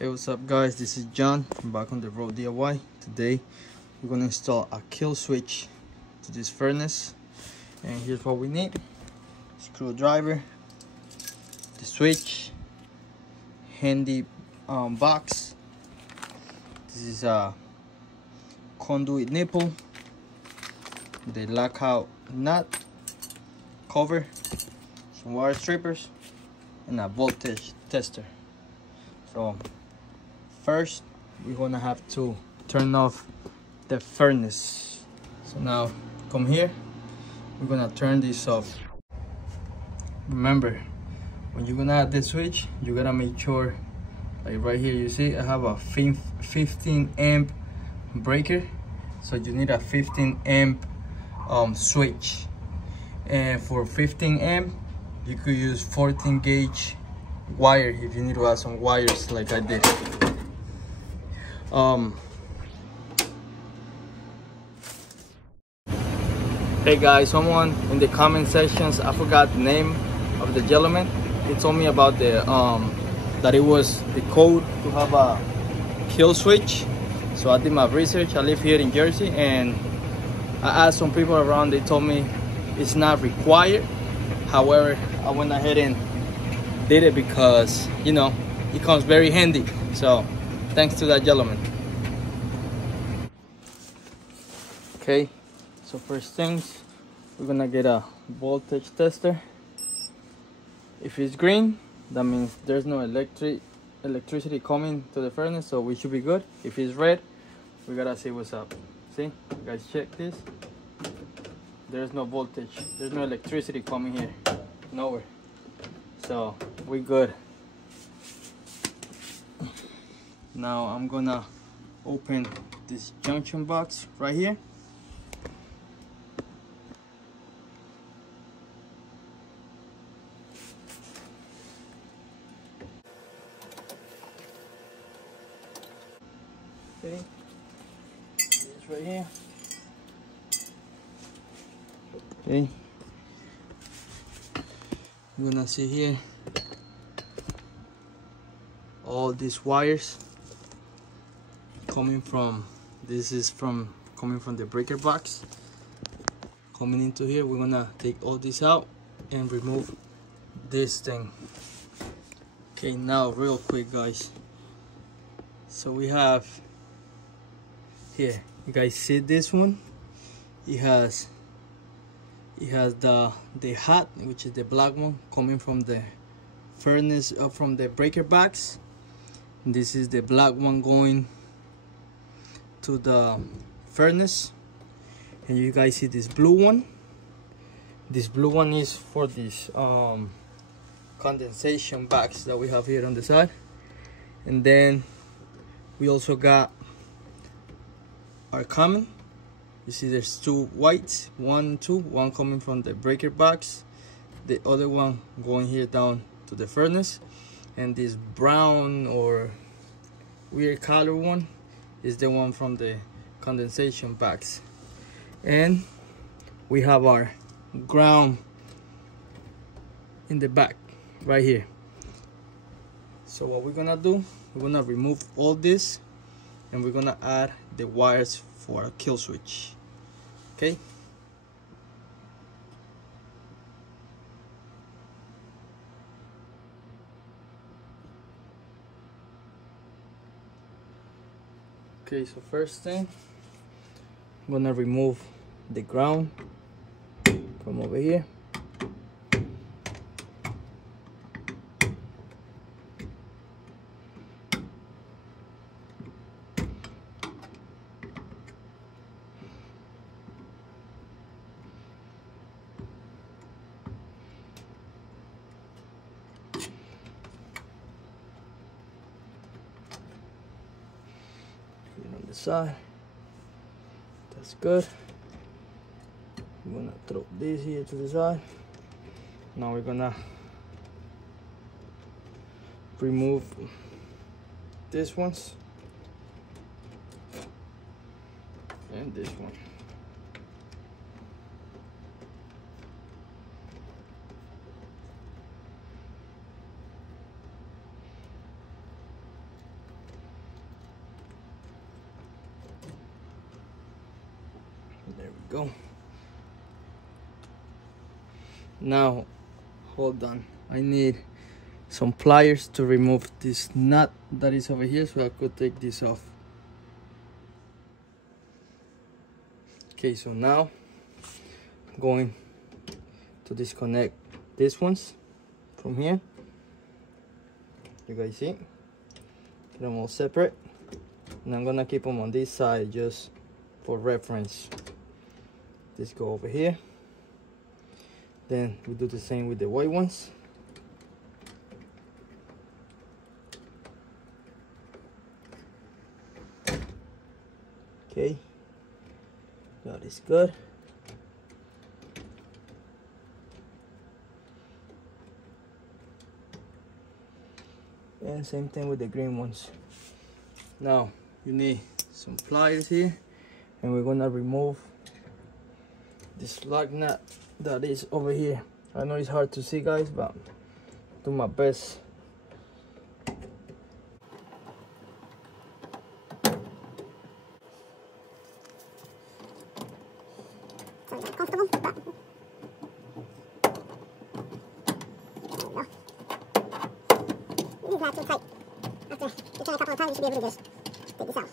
Hey, what's up guys, this is John from Back on the Road DIY. Today we're going to install a kill switch to this furnace, and here's what we need: screwdriver, the switch, handy box. This is a conduit nipple, the lockout nut cover, some wire strippers, and a voltage tester. So first we're gonna have to turn off the furnace. So now come here, we're gonna turn this off. Remember, when you're gonna add the switch, you gotta make sure, like right here, you see I have a 15 amp breaker, so you need a 15 amp switch, and for 15 amp you could use 14 gauge wire if you need to add some wires like I did. Hey guys, someone in the comment sections, I forgot the name of the gentleman, he told me about the that it was the code to have a kill switch. So I did my research. I live here in Jersey, and I asked some people around. They told me it's not required. However, I went ahead and did it because, you know, it comes very handy. So thanks to that gentleman. Okay, so first things, we're gonna get a voltage tester. If it's green, that means there's no electricity coming to the furnace, so we should be good. If it's red, we gotta see what's up. See, you guys, check this. There's no voltage, there's no electricity coming here, nowhere. So we good. Now I'm gonna open this junction box right here. Okay, it's right here. Okay, I'm gonna see here all these wires coming from, this is coming from the breaker box coming into here. We're gonna take all this out and remove this thing. Okay, now real quick guys, so we have here, you guys see this one, it has the hot, which is the black one, coming from the furnace, from the breaker box. This is the black one going to the furnace, and you guys see this blue one. This blue one is for this condensation box that we have here on the side. And then we also got our common. You see there's two whites, one coming from the breaker box, the other one going here down to the furnace, and this brown or weird color one is the one from the condensation box. And we have our ground in the back right here. So what we're gonna do, we're gonna remove all this, and we're gonna add the wires for a kill switch. Okay, so first thing, I'm gonna remove the ground from over here. On the side, that's good. I'm gonna throw this here to the side. Now we're gonna remove this ones and this one. go. Now hold on, I need some pliers to remove this nut that is over here so I could take this off. Okay, so now I'm going to disconnect these ones from here. You guys see? Get them all separate. And I'm gonna keep them on this side just for reference. This go over here. Then we do the same with the white ones. Okay, that is good. And same thing with the green ones. Now you need some pliers here, and we're gonna remove this lug nut that is over here. I know it's hard to see, guys, but do my best. Comfortable, but it's not too tight. After you try a couple of times, you should be able to just take this out.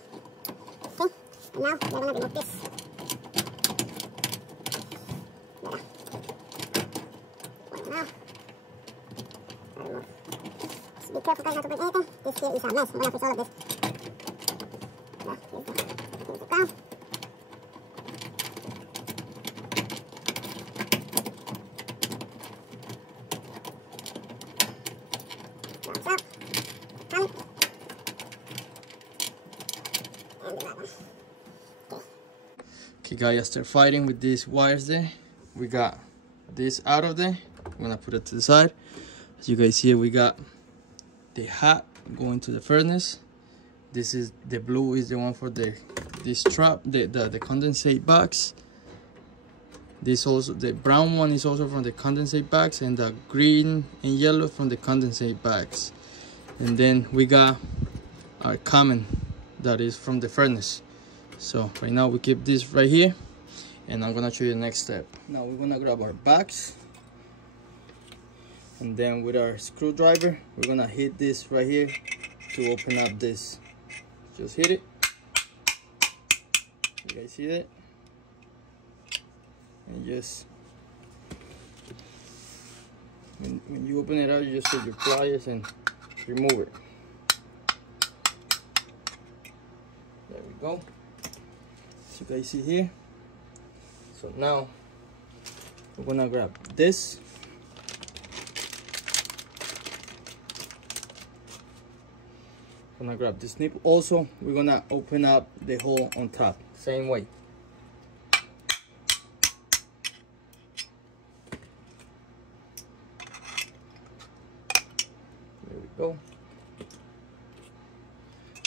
Okay, and now we're gonna remove this. Just be careful, guys, not to break anything. This here is a mess. I'm gonna fix all of this. Now, here's the ground. Okay guys, after fighting with these wires there, we got this out of there. I'm gonna put it to the side. As you guys see, we got the hat going to the furnace. This is the blue is the one for this trap, the condensate box. This also, the brown one is also from the condensate bags, and the green and yellow from the condensate bags. And then we got our common that is from the furnace. So right now we keep this right here, and I'm gonna show you the next step. Now we're gonna grab our bags, and then with our screwdriver we're gonna hit this right here to open up this. Just hit it. You guys see that? And just when you open it up, you just take your pliers and remove it. There we go. As you guys see here. So now we're gonna grab this. Gonna grab this nipple. Also, we're gonna open up the hole on top, same way. There we go.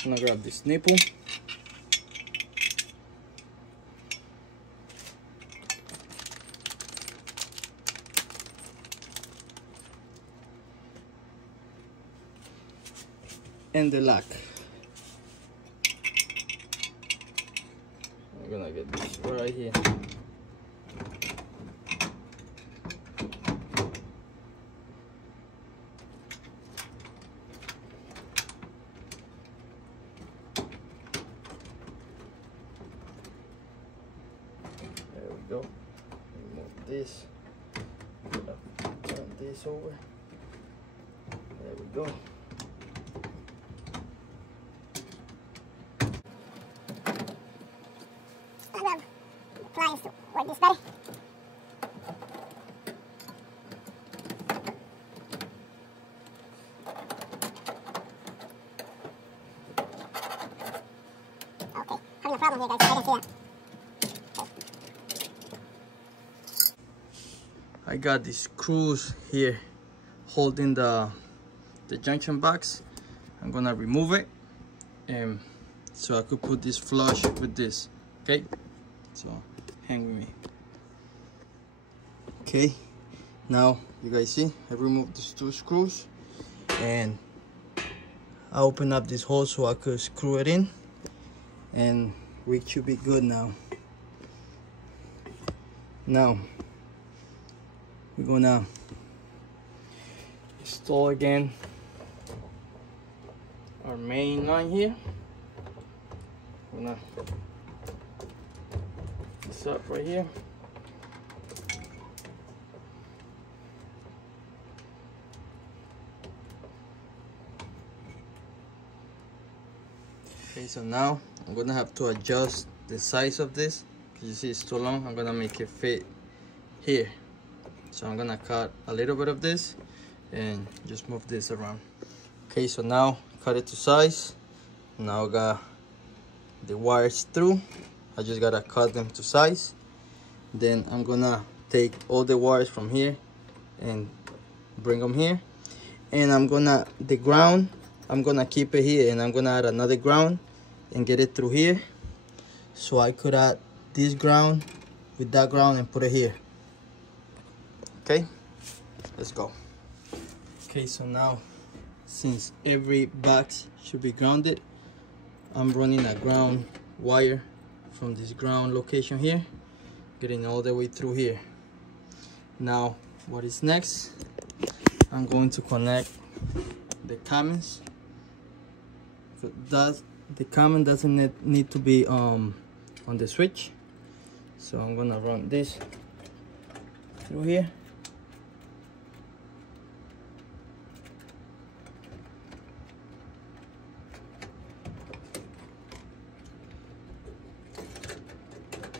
I'm gonna grab this nipple. And the lock. I'm gonna get this right here. There we go. Remove this. Turn this over. There we go. Pliers to work this better. Okay, having a problem here, guys. I can see that. I got these screws here holding the junction box. I'm gonna remove it, so I could put this flush with this. Okay, so hang with me. Okay, now you guys see I removed these two screws, and I open up this hole so I could screw it in, and we should be good now. Now we're gonna install again our main line here. I'm gonna put this up right here. Okay, so now I'm gonna have to adjust the size of this because you see it's too long. I'm gonna make it fit here, so I'm gonna cut a little bit of this and just move this around. Okay, so now cut it to size. Now I got the wires through. I just gotta cut them to size. Then I'm gonna take all the wires from here and bring them here, and the ground I'm gonna keep it here, and I'm gonna add another ground and get it through here, so I could add this ground with that ground and put it here. Okay, let's go. Okay, so now since every box should be grounded, I'm running a ground wire from this ground location here, getting all the way through here. Now what is next? I'm going to connect the commons. The common doesn't need to be on the switch, so I'm gonna run this through here.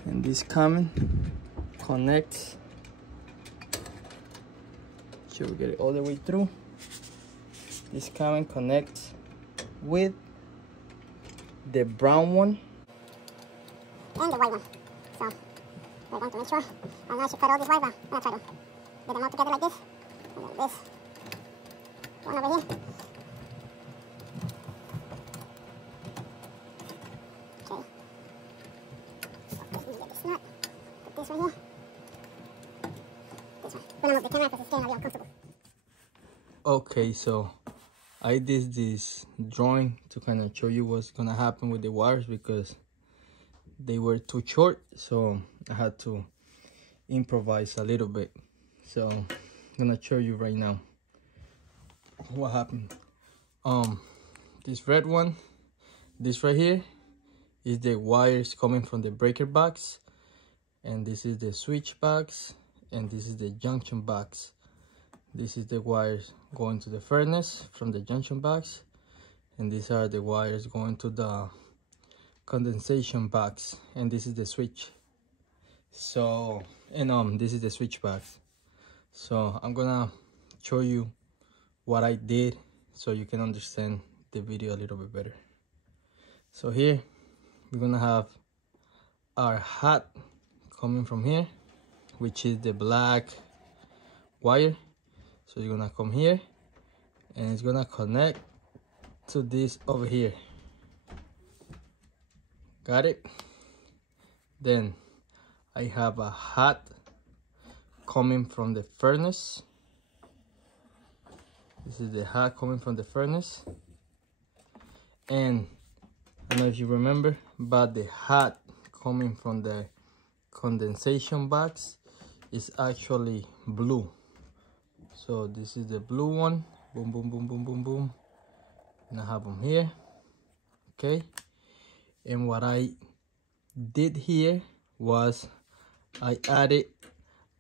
And this common connects, so we get it all the way through. This common connects with the brown one and the white one. So we're going to make sure. I'm not sure cut all these wires, but I'm gonna try to get them all together like this. And then this one over here. Okay. Okay, get this nut. Put this right here. This one. I'm gonna move the camera because it's getting a little uncomfortable. Okay, so I did this drawing to kind of show you what's gonna happen with the wires because they were too short, so I had to improvise a little bit. So I'm gonna show you right now what happened. This red one, this right here is the wires coming from the breaker box, and this is the switch box, and this is the junction box. This is the wires going to the furnace from the junction box, and these are the wires going to the condensation box, and this is the switch. So, and this is the switch box. So I'm gonna show you what I did so you can understand the video a little bit better. So here we're gonna have our hat coming from here, which is the black wire. So you're gonna come here and it's gonna connect to this over here. Got it? Then I have a hat coming from the furnace. This is the hat coming from the furnace. And I don't know if you remember, but the hat coming from the condensation box is actually blue. So this is the blue one. Boom, boom, boom, boom, boom, boom. And I have them here. Okay. And what I did here was I added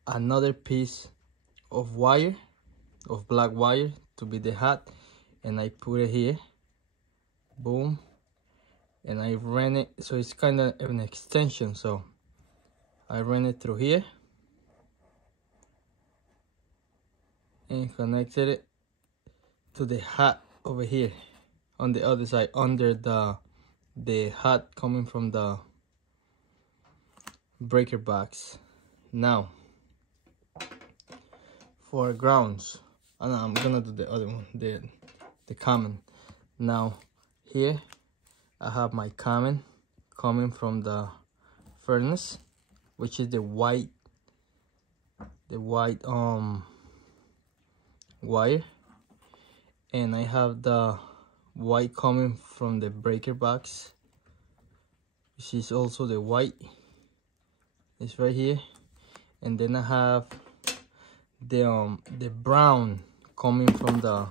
another piece of wire, of black wire, to be the hat, and I put it here. Boom. And I ran it, so it's kind of an extension. So I ran it through here and connected it to the hat over here on the other side, under the hat coming from the breaker box. Now for grounds, and I'm gonna do the other one, the common. Now here I have my common coming from the furnace, which is the white wire, and I have the white coming from the breaker box, which is also the white. It's right here, and then I have the brown coming from the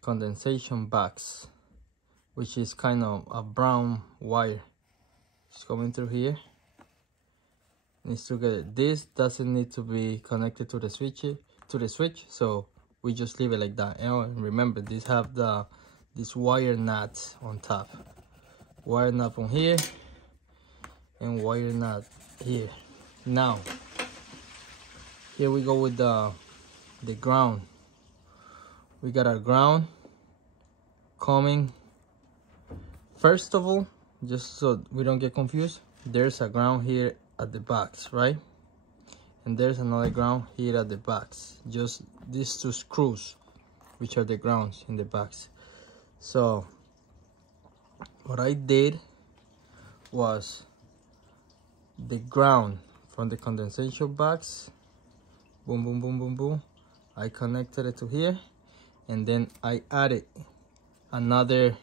condensation box, which is kind of a brown wire. It's coming through here. Needs to get this doesn't need to be connected to the switch, so we just leave it like that. And remember, these have this wire nuts on top, wire nut on here and wire nut here. Now here we go with the ground. We got our ground coming. First of all, just so we don't get confused, there's a ground here at the box, right? And there's another ground here at the box. Just these two screws, which are the grounds in the box. So what I did was the ground from the condensation box, boom, boom, boom, boom, boom. I connected it to here, and then I added another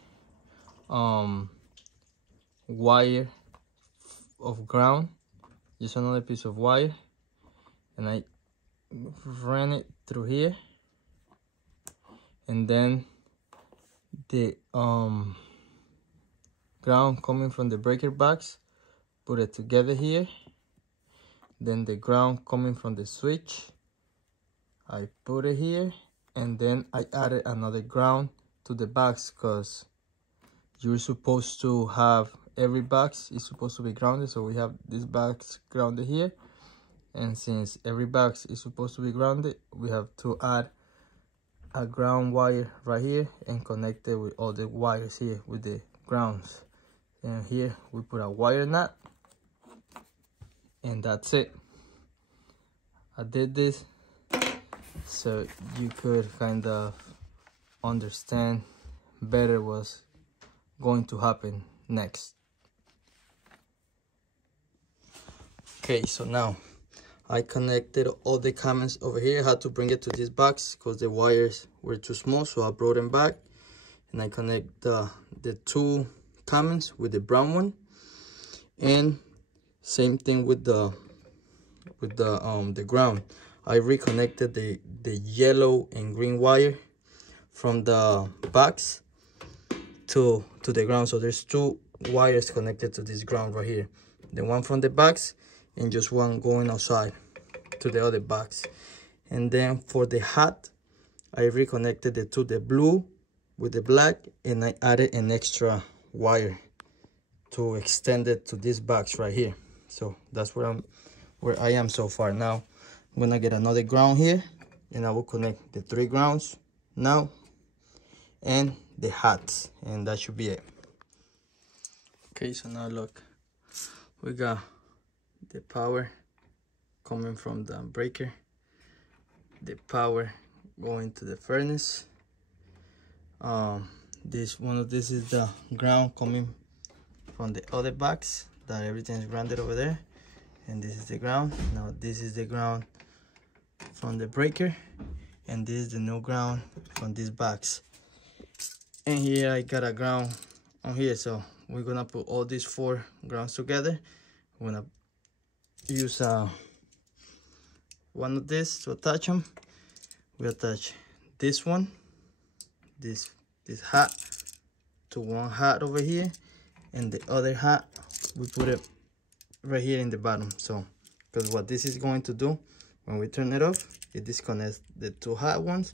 wire of ground, just another piece of wire, and I ran it through here, and then the ground coming from the breaker box, put it together here. Then the ground coming from the switch, I put it here, and then I added another ground to the box, because you're supposed to have every box is supposed to be grounded. So we have this box grounded here, and since every box is supposed to be grounded, we have to add a ground wire right here and connect it with all the wires here with the grounds. And here we put a wire nut, and that's it. I did this so you could kind of understand better what's going to happen next. Okay, so now I connected all the commons over here. I had to bring it to this box because the wires were too small, so I brought them back, and I connect the two commons with the brown one, and same thing with the ground. I reconnected the yellow and green wire from the box to the ground. So there's two wires connected to this ground right here, the one from the box and just one going outside to the other box. And then for the hat, I reconnected the blue with the black, and I added an extra wire to extend it to this box right here. So that's where I am so far. Now I'm gonna get another ground here, and I will connect the three grounds now and the hats, and that should be it. Okay, so now look, we got the power coming from the breaker, the power going to the furnace. This is the ground coming from the other box, that everything is grounded over there, and this is the ground. Now this is the ground from the breaker, and this is the new ground from this box. And here I got a ground on here, so we're gonna put all these four grounds together. We're gonna use one of this to attach them. We attach this one, this hat to one hat over here, and the other hat we put it right here in the bottom. So because what this is going to do, when we turn it off, it disconnects the two hat ones,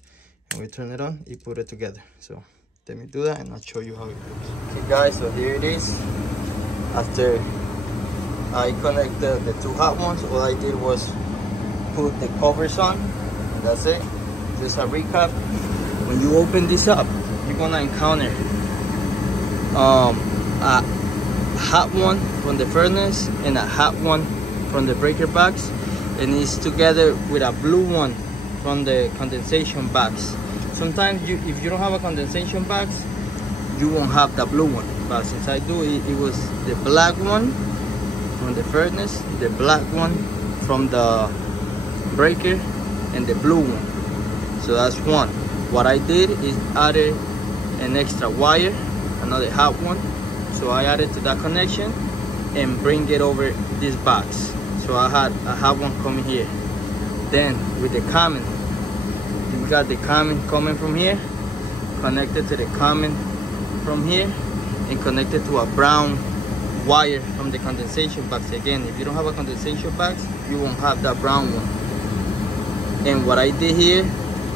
and we turn it on, it put it together. So let me do that and I'll show you how it looks. Okay guys, so here it is. After I connected the two hot ones, all I did was put the covers on, and that's it. Just a recap. When you open this up, you're gonna encounter a hot one from the furnace and a hot one from the breaker box, and it's together with a blue one from the condensation box. Sometimes if you don't have a condensation box, you won't have the blue one, but since I do, it was the black one from the furnace, the black one from the breaker, and the blue one. So that's one. What I did is added an extra wire, another hot one, so I added to that connection and bring it over this box. So I have one coming here. Then with the common, we got the common coming from here, connected to the common from here, and connected to a brown wire from the condensation box. Again, if you don't have a condensation box, you won't have that brown one. And what I did here,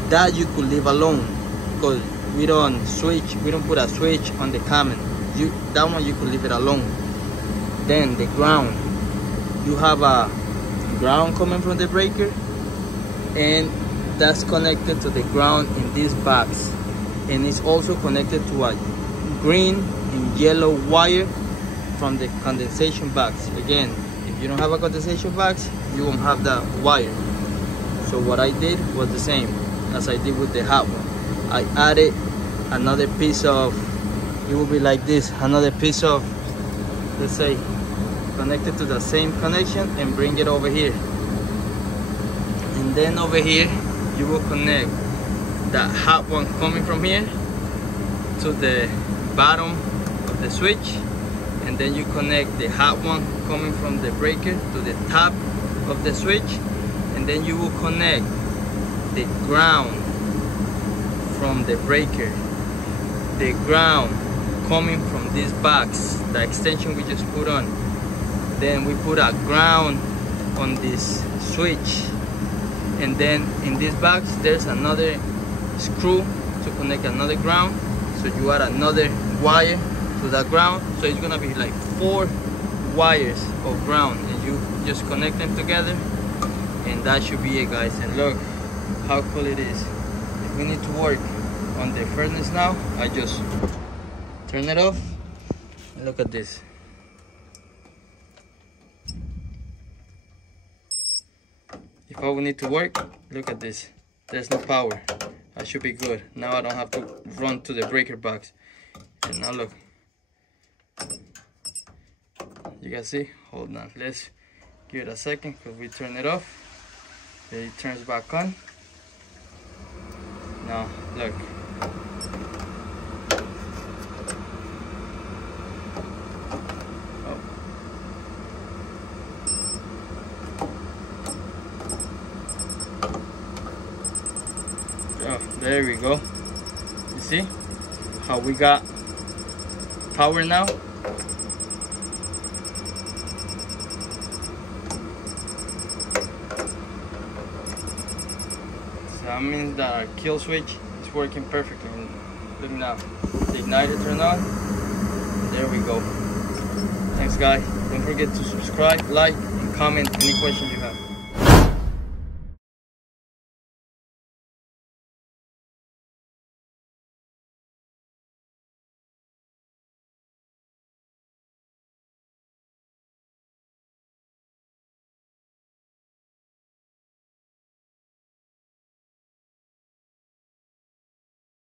that you could leave alone, because we don't put a switch on the common. That one you could leave it alone. Then the ground, you have a ground coming from the breaker, and that's connected to the ground in this box, and it's also connected to a green and yellow wire from the condensation box. Again, if you don't have a condensation box, you won't have that wire. So what I did was the same as I did with the hot one. I added another piece of, it will be like this, another piece of, let's say, connected to the same connection, and bring it over here. And then over here, you will connect that hot one coming from here to the bottom of the switch, and then you connect the hot one coming from the breaker to the top of the switch, and then you will connect the ground from the breaker, the ground coming from this box, the extension we just put on. Then we put a ground on this switch, and then in this box there's another screw to connect another ground, so you add another wire to that ground, so it's gonna be like 4 wires of ground, and you just connect them together, and that should be it, guys. And look how cool it is. If we need to work on the furnace now, I just turn it off, and look at this. If I would need to work, look at this. There's no power. I should be good. Now I don't have to run to the breaker box. And now look. You guys see? Hold on. Let's give it a second, because we turn it off. Then it turns back on. Now look. Oh, there we go. You see how we got power now? So that means that our kill switch is working perfectly. And look now, the igniter turned on. There we go. Thanks, guys. Don't forget to subscribe, like, and comment any questions you have.